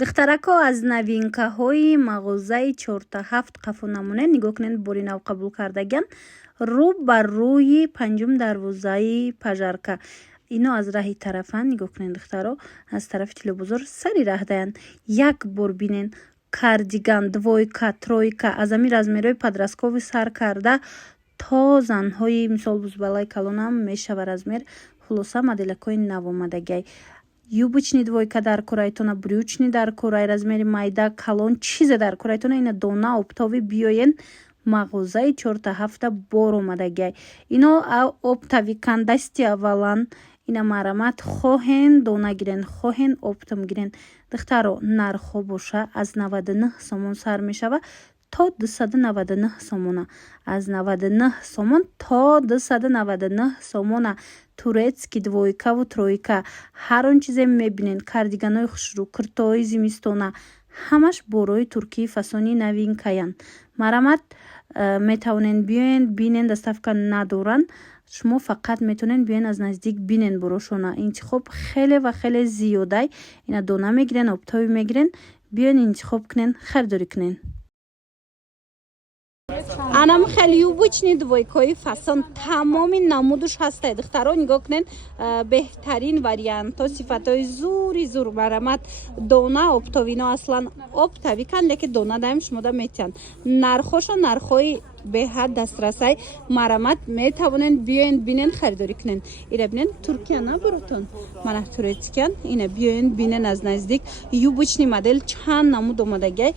духтарако аз навинкаҳои мағозаи 4-7 қафу намуне нигоҳ кунед бори нав қабул кардагиан рӯ ба рӯи панҷум дарвозаи пажарка. Ино аз раҳи тарафан нигоҳ кунед духтаро, аз тарафи тилобозор сари раҳ даянд. Як бор бинен кардиган, двойка, тройка аз ами размерои падрасткови сар карда то занҳои мисол бузбалаи калонам мешава размер. хулоса моделакҳои навомадагай юбочни двойка дар курайтона, брючни дар курай размери майда, калон чизе дар курайтона. ина дона оптови биёен мағозаи 4-7 бор омадагай. ино оптави кан дасти аввалан ина марамат хоҳен дона гирен, хоҳен оптам гирен. духтаро нархо боша аз 99 сомон сар мешава то 299 сомона. аз 99 сомон то 299 сомона. турецки двойкаву тройка ҳар он чизе мебинен, кардиганои хушрӯ, куртои зимистона ҳамаш борои туркии фасони новинкаянд. марамат метавонен биёен бинен, доставка надоранд. шумо фақат метавонен биёен аз наздик бинен борошона. интихоб хеле ва хеле зиёдай. ина дона мегирен, обтоби мегирен. биёен интихоб кунен, харидорӣ кунен. анам хеле юбочни двойкаи фасон тамоми намудуш ҳастай. духтаро нигоҳ кунен, беҳтарин вариантҳо, сифатҳои зури зур. марамат дона оптовино аслан оптави кан, леки дона даим шумода метиҳанд. нархошо нархҳои беҳад дастрасай. марамат метавонен биёен бинен, харидорӣ кунен. ира бинен туркия наборотон, мана турецкиян. ина биёен бинен аз наздик. юбочни модел чанд намуд омадагай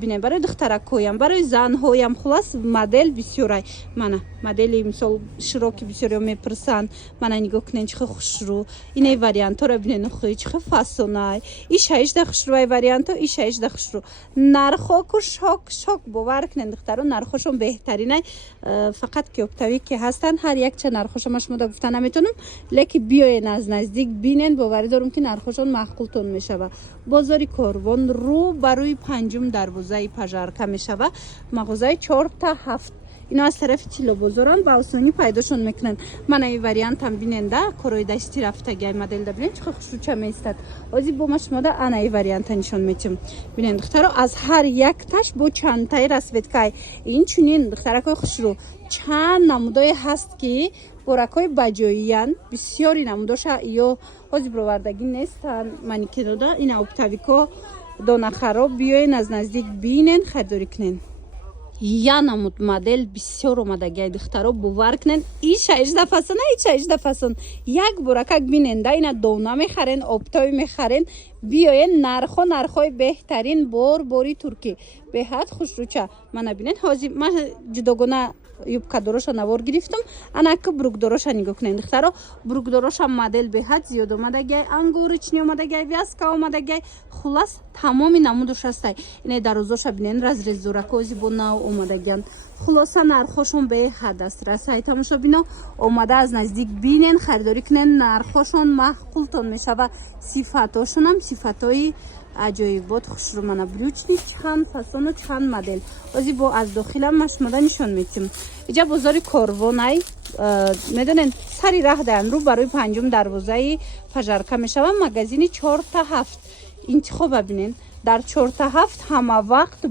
бинен. барои духтаракоям, барои занҳоям, хулас модел бисёрай. мана модели мисол широки бисёриё мепурсанд. мана нигоҳ кунен чихе хушрӯ. инаи вариантҳоро бинен, ухӯи чихе фасонай. иша хушрӯай вариантҳо, иша хушрӯ. нархҳо ку шок бовар кунен духтаро, нархошон беҳтаринай. фақат ки оптави ки ҳастанд, ҳар якча нархоша ма шумода гуфта наметонам, леки биёен аз наздик бинен. боварӣ дорам ки нархошон маъқултон мешава. бозори Корвон рӯ ба рӯи панҷум дарвозаи пажарка мешава. мағозаи 4-7 ино аз тарафи тилобозоран ба осонӣ пайдошон мекунанд. мана ин вариантам биненда корои дасти рафтагай моделда бинен чихе хушрӯча меистад. ҳозир бо ма шумода ана ин варианта нишон метиҳам. бинен духтаро аз ҳар якташ бо чандтаи расветкай. инчунин духтаракои хушрӯ чанд намудое ҳаст ки боракои баҷоиян бисёри намудоша ё ҳозир бировардагӣ нестанд. маникинода ина оптавико донахароб биёен аз наздик бинен, харидорӣ кунен. я намуд модел бисёр омадагай духтаро бовар кунен. иша фасон як боракак биненда. ина дона мехарен, оптови мехарен. биёен нархҳои беҳтарин бори туркӣ беҳад хушрӯча. мана бинен ҳозир ман ҷудогона юбкадороша навор гирифтам. анака брукдороша нигоҳ кунен духтаро. брукдороша модел беҳад зиёд омадагай, ангорични омадагай, вязка омадагай. хулас тамоми намудуш ҳастай. ина дарозоша бинен, разреззораки бо нав омадагиянд. хулоса нархошон беҳад дастрасай. тамошобино омада аз наздик бинен, харидорӣ кунен. нархошон маъқултон мешава. сифатҳошонам сифатҳои аҷоибот хушрӯ. мана брючни чанд фасону чанд модел. ҳозир бо аз дохилам ма шумода нишон метиҳам. иҷа бозори Корвонай медонен сари раҳ даян рӯ барои панҷум дарвозаи пажарка мешава. магазини 4-7 интихоба бинен. дар 4-7 ҳама вақт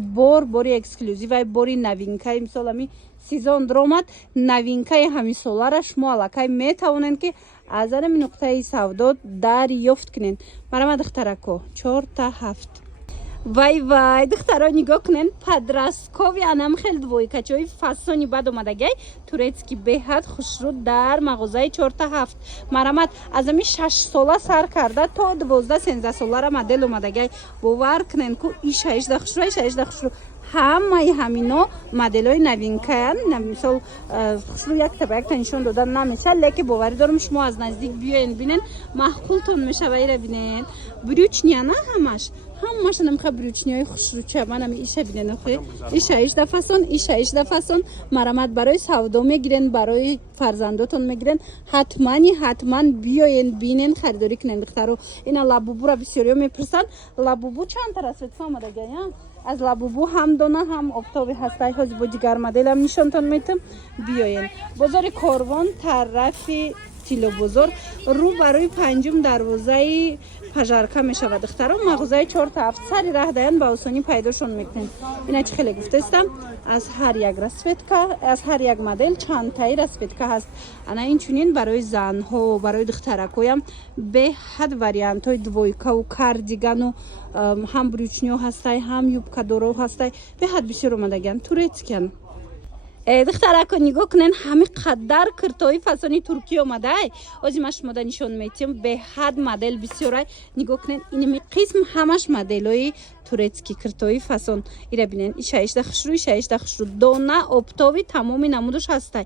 бори эксклюзивай, бори новинкаи мисол ами сезон дромад новинкаи ҳамисолара шумо аллакай метавонед ки аз ами нуқтаи савдо дарёфт кунен. барама духтарако 4-7 вай духтаро нигоҳ кунен. падрасткови анам хел двойкачои фасони бад омадагай турецки беҳад хушрӯ дар мағозаи 4-7. марамат аз ами 6 сола сар карда то 12-13 солара модел омадагай. бовар кунен ку иша хушрӯ. ҳамаи ҳамино моделҳои новинкаянд. мисол хушрӯ якта ба якта нишон додан намешавад, леки боварӣ дорам шумо аз наздик биёен бинен, маъқултон мешава. ира бинен брючния на ҳамаша намиха брючниҳои хушрӯча. манами иша бинен, охӯ иша фасон. марамат барои савдо мегирен, барои фарзандотон мегирен. ҳатман биёен бинен, харидорӣ кунен духтаро. ина лабубура бисёриё мепурсанд. лабубу чандта расветка омадагай? аз лабубу ҳам дона ҳам оптоби ҳастай. ҳозир бо дигар моделам нишонтон метам. биёен бозори Корвон тарафи тило бозор рӯ барои панҷум дарвозаи пажарка мешавад. Духтарон мағозаи 4-7 сари раҳ даян ба осонӣ пайдошон мекунем. Ина чӣ хеле гуфтаистам, аз ҳар як расветка, аз ҳар як модел чандтаи расветка ҳаст. Ана инчунин барои занҳо, барои духтаракоям беҳад вариантҳои двойкаву кардигану ҳам брючниё ҳастай, ҳам юбкадоро ҳастай, беҳад бисёр омадагиянд турецкиян. Духтарако нигоҳ кунен ҳами қадар киртои фасони туркӣ омадай. Ози ман шумода нишон метиҳам беҳад модел бисёрай. Нигоҳ кунен инми қисм ҳамаш моделои турецки киртои фасон. Ира бинен ишаишда хушрӯ дона оптови тамоми намудаш ҳастай.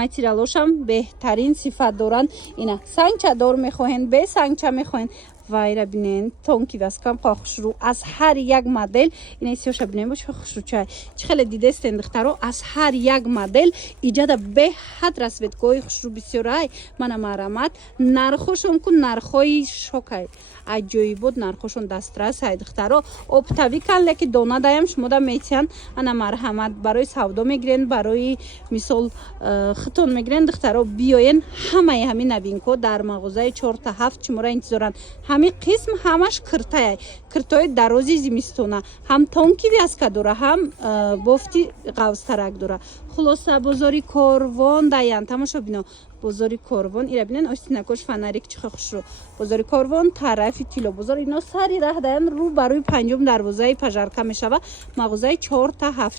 Материалошам беҳтарин сифат доранд. Ина санчадор мехоҳен, бе санча мехоҳен. Вайра бинен тонки васкам қа хушрӯ аз ҳар як модел ина сиёша бинен боч хушрӯчай чӣ хеле дидестен духтаро аз ҳар як модел иҷада беҳад расветгоҳи хушрӯ бисёрай мана марамат нархошон ку нархои шокай аҷоибот нархошон дастрасай духтаро оптави кан леки дона даям шумода метиҳан ана марҳамат барои савдо мегирен барои мисол хитон мегирен духтаро биёен ҳамаи ҳамин новинко дар мағозаи 4-7 чумора интизоранд ҳамин қисм ҳамаш киртаяй киртои дарози зимистона ҳам тонки вязка дора ҳам бофти ғавзтарак дора хулоса бозори корвон даян тамошо бино бозори корвон ира бинен остинакош фонарик чихо хушро бозори корвон тарафи тило бозор ино сари раҳ даян рӯ барои панҷум дарвозаи пажарка мешава мағозаи 4-7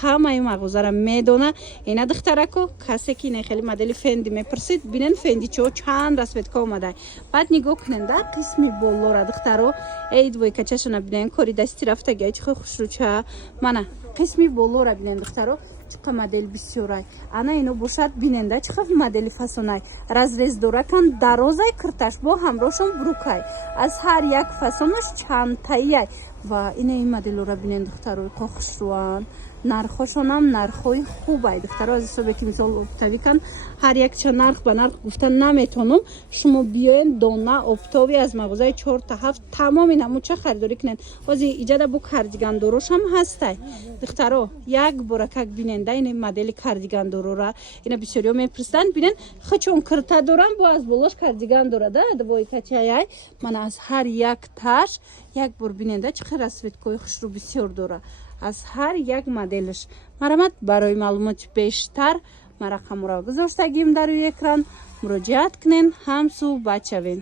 ҳамаи мағозара медона ина духтарако касе ки ина хели модели фенди мепурсид бинен фендичо чанд расветка омадай баъд нигоҳ кунен дар қисми болора духтаро эй двойкачашона бинен кори дасти рафтагия чихо хушрӯча мана қисми болора бинен духтаро чиқа модел бисёрай ана ино бошад биненда чиқа модели фасонай разрез дора кан дарозай кирташ бо ҳамроҳшон брукай аз ҳар як фасонаш чандтаияй ва ина ин моделора бинен духтарои қа хушрӯан нархошонам нархои хубай духтаро аз ҳисобе ки мисол оптави кан ҳар якча нарх ба нарх гуфта наметонам шумо биёен дона оптови аз мағозаи 4-7 тамоми намуча харидорӣ кунен ози иҷада бу кардигандорошам ҳастай духтаро як боракак биненда ина модели кардигандорора ина бисёриҳо мепурсанд бинен хичон кирта дорам бо аз болош кардиган дорада двойкачаяй мана аз ҳар як таш як бор биненда чиқа расветкои хушрӯ бисёр дора аз ҳар як моделаш марамат барои маълумоти бештар ма рақамро гузоштагим дар рӯи экран муроҷиат кунен ҳам суҳбат шавен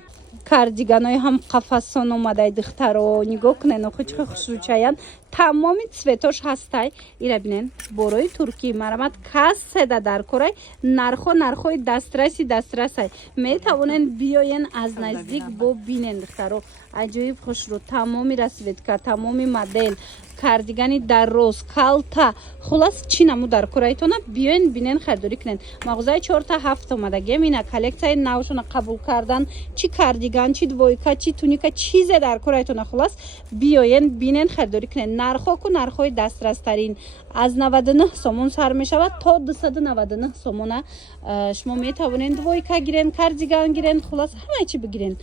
кардиганои ҳам қафасон омадай духтаро нигоҳ кунен охо чиқа хушрӯчаян тамоми цветош ҳастай ира бинен борои туркӣ марамат касседа дар корай нархои дастрасай метавонен биёен аз наздик бо бинен духтаро аҷоиб хушрӯ тамоми расветка тамоми модел кардигани дарроз калта хулас чӣ намуд дар корайтона биёен бинен харидорӣ кунен мағозаи 4-7 омадагием ина коллексияи навшона қабул кардан чӣ кардиган чӣ двойка чӣ туника чизе дар корайтона хулас биёен бинен харидорӣ кунен нархо ку нархои дастрастарин аз 99 сомон сар мешавад то 299 сомона шумо метавонен двойка гирен кардиган гирен хулас ҳамаи чӣ бигирен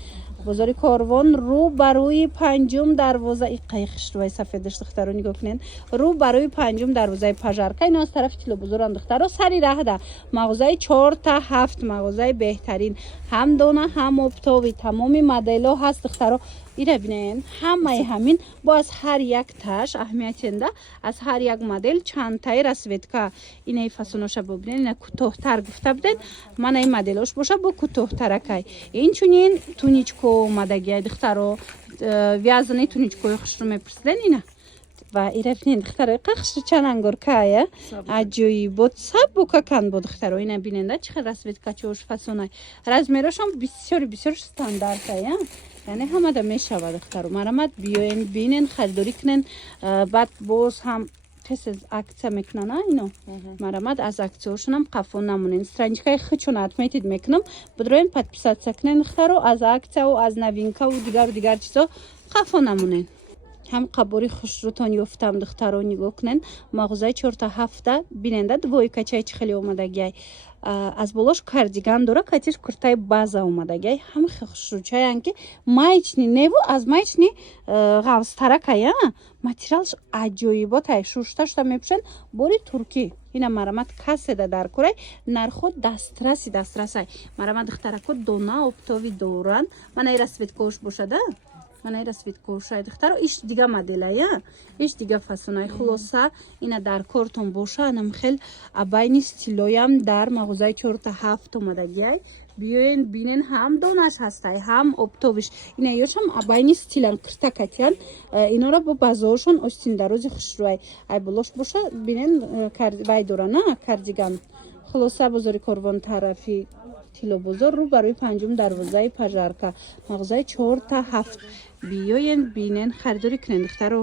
бозори корвон рӯ барои панҷум дарвозаи қайхишрӯи сафедаш духтаро нигоҳ кунен рӯ барои панҷум дарвозаи пажарка ино аз тарафи тило бозорам духтаро сари раҳда мағозаи 4-7 мағозаи беҳтарин ҳам дона ҳам оптови тамоми модело ҳаст духтаро ира бинен ҳамаи ҳамин бо аз ҳар як таш аҳамиятенда аз ҳар як модел чандтаи расветка инаи фасоноша бобинен ина кӯтоҳтар гуфта буден мана ин моделош боша бо кӯтоҳтаракай инчунин туничко омадагиай духтаро вязанаи туничкои хушрӯ мепурсиден ина ва ира бинен духтаро қа хушрӯ чанангоркая аҷоибот сабука кан бо духтаро ина биненда чихел расветкачош фасонай размерошам бисёр стандартая яъне ҳамада мешава духтаро марамат биёен бинен харидорӣ кунен баъд боз ҳам тез акция мекунан ино марамат аз аксияошонам қафо намонен страничкаи хичон отметид мекунам будроен подписаться кунен духтаро аз акцияву аз новинкаву дигар чизо қафо намонен ҳам қабори хушрӯтон ёфтам духтаро нигоҳ кунен мағозаи 4-7 биненда двойкачаи чӣ хеле омадагиай аз болош кардиган дора катиш куртаи база омадагиай ҳама хушрӯчаян ки маечни неву аз маечни ғавзтаракая материалш аҷоиботай шушта мепӯшен бори туркӣ ина марамат каседа дар курай нархо дастрасай марамат духтарако дона оптови доран манаира светкош бошада манаира светкошай духтаро иш дига моделая иш дига фасонай хулоса ина дар кортон боша анам хел абайни стилоям дар мағозаи 4-7 омадагиай биёен бинен ҳам донаш ҳастай ҳам оптовиш ина ёшам абайни стилан киртакатян инора бо базоошон остиндарози хушрӯай ай болош боша бинен вай дора на кардиган хулоса бозори корвон тарафи тилобозор рӯ барои 5 дарвозаи пажарка мағозаи 4-7 биёен бинен харидорӣ кунен духтаро